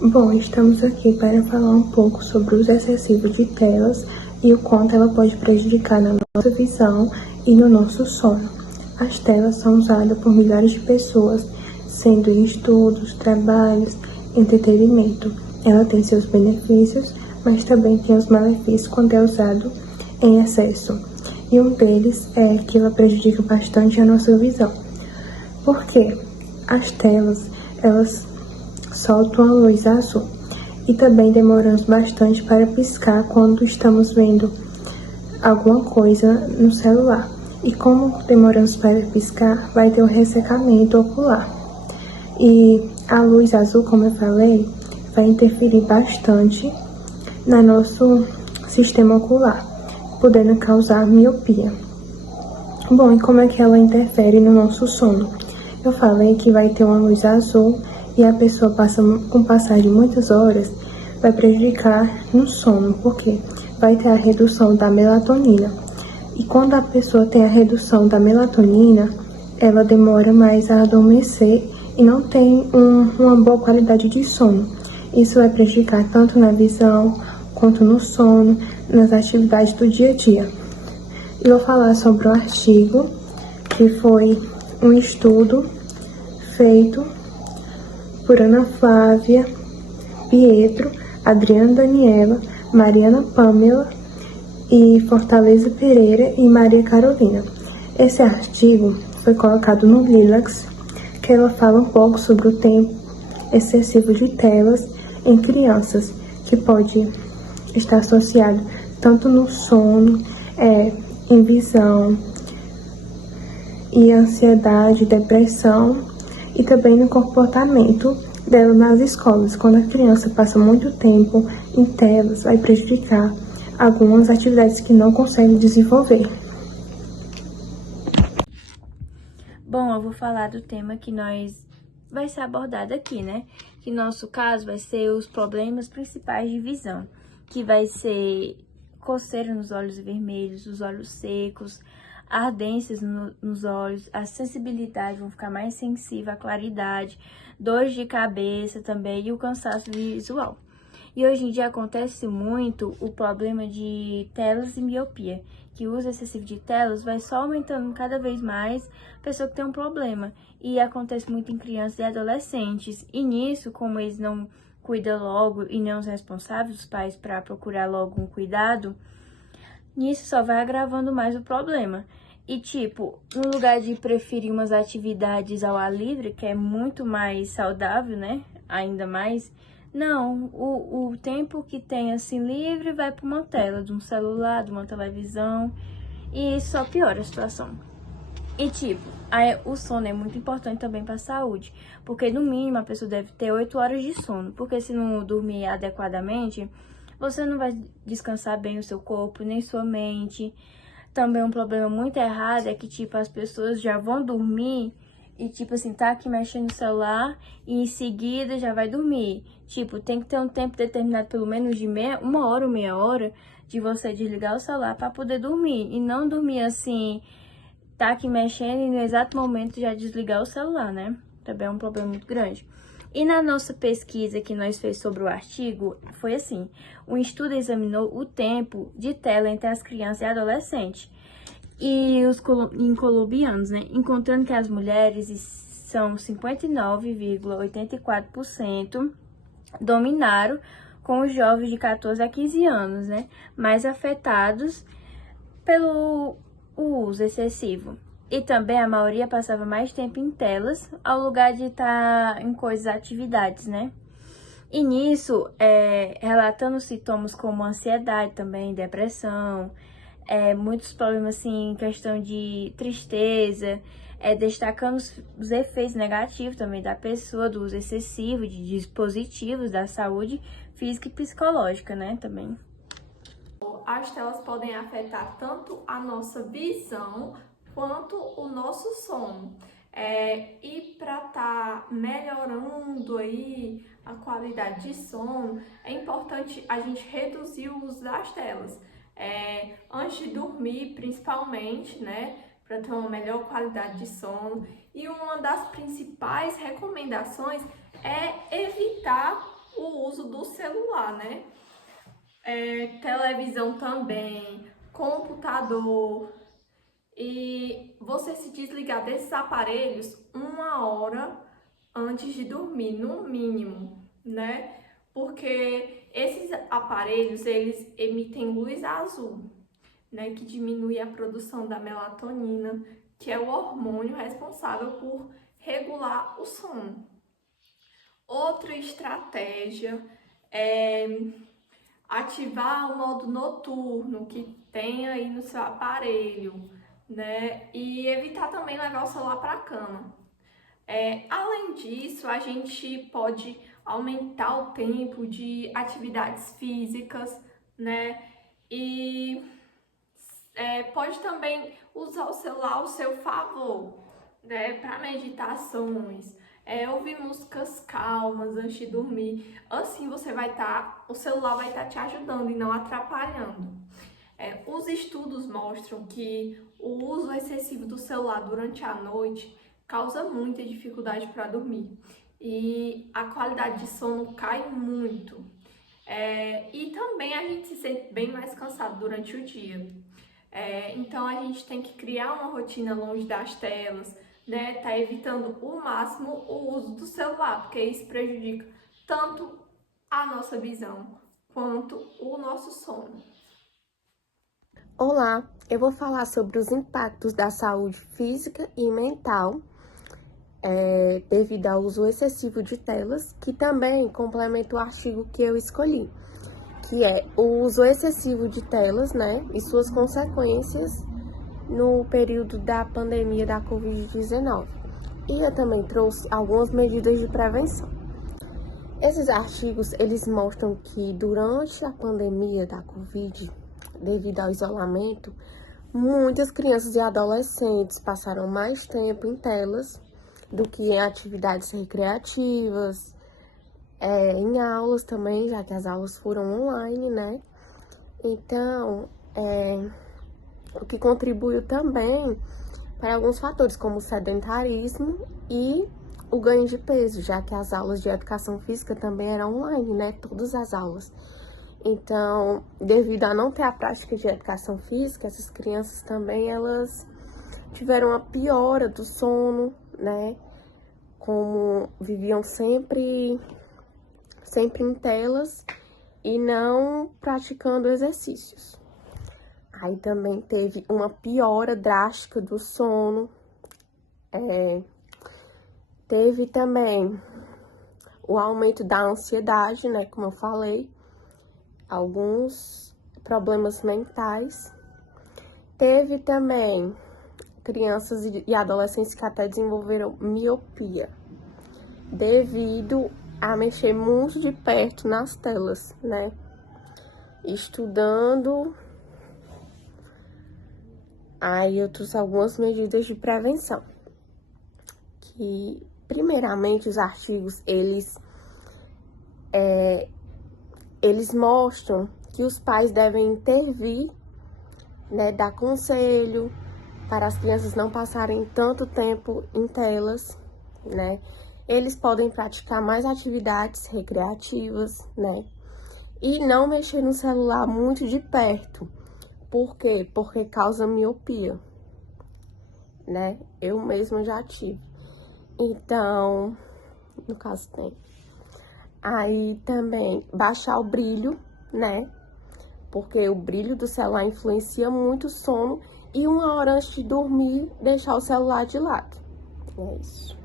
Bom, estamos aqui para falar um pouco sobre o uso excessivo de telas e o quanto ela pode prejudicar na nossa visão e no nosso sono. As telas são usadas por milhares de pessoas, sendo em estudos, trabalhos, entretenimento. Ela tem seus benefícios, mas também tem os malefícios quando é usado em excesso. E um deles é que ela prejudica bastante a nossa visão. Por quê? As telas, elas soltam a luz azul e também demoramos bastante para piscar quando estamos vendo alguma coisa no celular. E como demoramos para piscar, vai ter um ressecamento ocular. E a luz azul, como eu falei, vai interferir bastante no nosso sistema ocular, podendo causar miopia. Bom, e como é que ela interfere no nosso sono? Eu falei que vai ter uma luz azul e a pessoa com o passar de muitas horas vai prejudicar no sono, porque vai ter a redução da melatonina. E quando a pessoa tem a redução da melatonina, ela demora mais a adormecer e não tem uma boa qualidade de sono. Isso vai prejudicar tanto na visão, quanto no sono, nas atividades do dia a dia. E vou falar sobre um artigo que foi um estudo feito por Ana Flávia, Pietro, Adriana Daniela, Mariana Pamela e Fortaleza Pereira e Maria Carolina. Esse artigo foi colocado no Lilacs, que ela fala um pouco sobre o tempo excessivo de telas em crianças, que pode estar associado tanto no sono, em visão e ansiedade, depressão, e também no comportamento dela nas escolas. Quando a criança passa muito tempo em telas, vai prejudicar algumas atividades que não consegue desenvolver. Bom, eu vou falar do tema que vai ser abordado aqui, né? Que no nosso caso vai ser os problemas principais de visão, que vai ser coceira nos olhos vermelhos, os olhos secos, ardências nos olhos, a sensibilidade vão ficar mais sensível à claridade, dores de cabeça também e o cansaço visual. E hoje em dia acontece muito o problema de telas e miopia, que o uso excessivo de telas vai só aumentando cada vez mais a pessoa que tem um problema. E acontece muito em crianças e adolescentes. E nisso, como eles não cuidam logo e nem os responsáveis, os pais, para procurar logo um cuidado, nisso só vai agravando mais o problema. E tipo, no lugar de preferir umas atividades ao ar livre, que é muito mais saudável, né? Ainda mais, não, o tempo que tem assim livre vai para uma tela, de um celular, de uma televisão, e isso só piora a situação. E tipo, o sono é muito importante também para a saúde, porque no mínimo a pessoa deve ter 8 horas de sono, porque se não dormir adequadamente, você não vai descansar bem o seu corpo, nem sua mente. Também um problema muito errado é que, tipo, as pessoas já vão dormir e, tipo assim, tá aqui mexendo no celular e em seguida já vai dormir. Tipo, tem que ter um tempo determinado, pelo menos de uma hora ou meia hora, de você desligar o celular para poder dormir. E não dormir assim, tá aqui mexendo e no exato momento já desligar o celular, né? Também é um problema muito grande. E na nossa pesquisa que nós fez sobre o artigo, foi assim, um estudo examinou o tempo de tela entre as crianças e adolescentes e os colombianos, né? Encontrando que as mulheres são 59,84% dominaram com os jovens de 14 a 15 anos, né? Mais afetados pelo uso excessivo. E também a maioria passava mais tempo em telas, ao lugar de estar em coisas, atividades, né? E nisso, relatando sintomas como ansiedade também, depressão, muitos problemas assim, em questão de tristeza, destacando os efeitos negativos também da pessoa, do uso excessivo de dispositivos da saúde física e psicológica, né, também. As telas podem afetar tanto a nossa visão quanto o nosso sono. E para estar melhorando aí a qualidade de sono, é importante a gente reduzir o uso das telas. Antes de dormir, principalmente, né? Para ter uma melhor qualidade de sono. E uma das principais recomendações é evitar o uso do celular, né? Televisão também, computador. E você se desligar desses aparelhos 1 hora antes de dormir, no mínimo, né? Porque esses aparelhos, eles emitem luz azul, né? Que diminui a produção da melatonina, que é o hormônio responsável por regular o sono. Outra estratégia é ativar o modo noturno que tem aí no seu aparelho, né? E evitar também levar o celular para a cama. Além disso, a gente pode aumentar o tempo de atividades físicas, né? E pode também usar o celular ao seu favor, né? Para meditações, ouvir músicas calmas antes de dormir. Assim o celular vai estar te ajudando e não atrapalhando. Os estudos mostram que o uso excessivo do celular durante a noite causa muita dificuldade para dormir e a qualidade de sono cai muito. E também a gente se sente bem mais cansado durante o dia. Então a gente tem que criar uma rotina longe das telas, né? Tá evitando o máximo o uso do celular, porque isso prejudica tanto a nossa visão quanto o nosso sono. Olá, eu vou falar sobre os impactos da saúde física e mental devido ao uso excessivo de telas, que também complementa o artigo que eu escolhi, que é o uso excessivo de telas, né, e suas consequências no período da pandemia da Covid-19. E eu também trouxe algumas medidas de prevenção. Esses artigos, eles mostram que durante a pandemia da Covid, devido ao isolamento, muitas crianças e adolescentes passaram mais tempo em telas do que em atividades recreativas, em aulas também, já que as aulas foram online, né? Então, o que contribuiu também para alguns fatores, como o sedentarismo e o ganho de peso, já que as aulas de educação física também eram online, né? Todas as aulas. Então, devido a não ter a prática de educação física, essas crianças também, elas tiveram uma piora do sono, né? Como viviam sempre em telas e não praticando exercícios. Aí também teve uma piora drástica do sono. Teve também o aumento da ansiedade, né? Como eu falei. Alguns problemas mentais. Teve também crianças e adolescentes que até desenvolveram miopia, devido a mexer muito de perto nas telas, né? Estudando. Aí eu trouxe algumas medidas de prevenção. Que, primeiramente, os artigos, eles mostram que os pais devem intervir, né, dar conselho para as crianças não passarem tanto tempo em telas, né? Eles podem praticar mais atividades recreativas, né? E não mexer no celular muito de perto. Por quê? Porque causa miopia, né? Eu mesma já tive. Então, no caso tem. Aí também baixar o brilho, né? Porque o brilho do celular influencia muito o sono. E 1 hora antes de dormir, deixar o celular de lado. É isso.